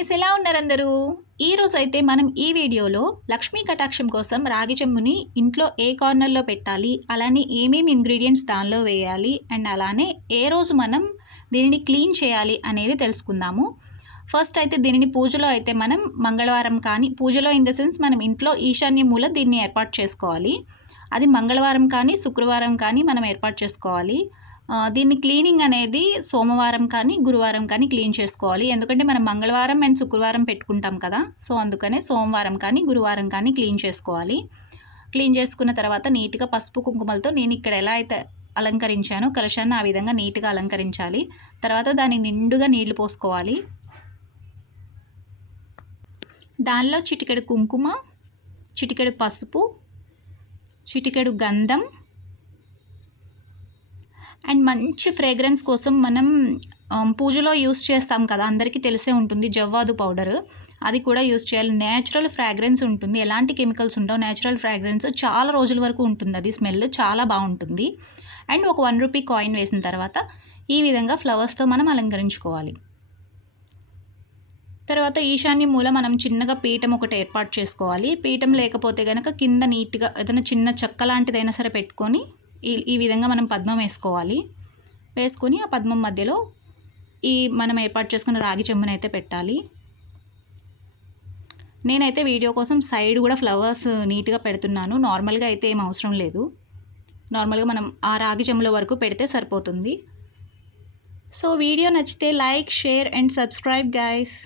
Guys, ఎలా ఉన్నారు అందరూ? ఈరోజు అయితే మనం ఈ వీడియోలో లక్ష్మీ కటాక్షం కోసం రాగి చెంబుని ఇంట్లో ఏ కార్నర్లో పెట్టాలి, అలానే ఏమేమి ఇంగ్రీడియంట్స్ దానిలో వేయాలి, అండ్ అలానే ఏ రోజు మనం దీనిని క్లీన్ చేయాలి అనేది తెలుసుకుందాము. ఫస్ట్ అయితే దీనిని పూజలో అయితే మనం మంగళవారం కానీ, పూజలో ఇన్ ద సెన్స్ మనం ఇంట్లో ఈశాన్య మూల దీన్ని ఏర్పాటు చేసుకోవాలి. అది మంగళవారం కానీ శుక్రవారం కానీ మనం ఏర్పాటు చేసుకోవాలి. దీన్ని క్లీనింగ్ అనేది సోమవారం కానీ గురువారం కానీ క్లీన్ చేసుకోవాలి. ఎందుకంటే మనం మంగళవారం అండ్ శుక్రవారం పెట్టుకుంటాం కదా, సో అందుకనే సోమవారం కానీ గురువారం కానీ క్లీన్ చేసుకోవాలి. క్లీన్ చేసుకున్న తర్వాత నీట్గా పసుపు కుంకుమలతో నేను ఇక్కడ ఎలా అయితే అలంకరించానో కలశాన్ని ఆ విధంగా నీట్గా అలంకరించాలి. తర్వాత దాని నిండుగా నీళ్లు పోసుకోవాలి. దానిలో చిటికెడు కుంకుమ, చిటికెడు పసుపు, చిటికెడు గంధం అండ్ మంచి ఫ్రేగ్రెన్స్ కోసం మనం పూజలో యూస్ చేస్తాం కదా, అందరికీ తెలిసే ఉంటుంది జవ్వాదు పౌడర్. అది కూడా యూస్ చేయాలి. నేచురల్ ఫ్రాగ్రెన్స్ ఉంటుంది, ఎలాంటి కెమికల్స్ ఉండవు. నేచురల్ ఫ్రాగ్రెన్స్ చాలా రోజుల వరకు ఉంటుంది, అది స్మెల్ చాలా బాగుంటుంది. అండ్ ఒక 1 రూపీ కాయిన్ వేసిన తర్వాత ఈ విధంగా ఫ్లవర్స్తో మనం అలంకరించుకోవాలి. తర్వాత ఈశాన్య మూల మనం చిన్నగా పీఠం ఒకటి ఏర్పాటు చేసుకోవాలి. పీఠం లేకపోతే కనుక కింద నీట్గా ఏదైనా చిన్న చెక్క లాంటిదైనా సరే పెట్టుకొని ఈ విధంగా మనం పద్మం వేసుకోవాలి. వేసుకొని ఆ పద్మం మధ్యలో ఈ మనం ఏర్పాటు చేసుకున్న రాగి చెంబునైతే పెట్టాలి. నేనైతే వీడియో కోసం సైడ్ కూడా ఫ్లవర్స్ నీట్గా పెడుతున్నాను. నార్మల్గా అయితే ఏం అవసరం లేదు. నార్మల్గా మనం ఆ రాగి చెంబుల వరకు పెడితే సరిపోతుంది. సో వీడియో నచ్చితే like, share and subscribe guys.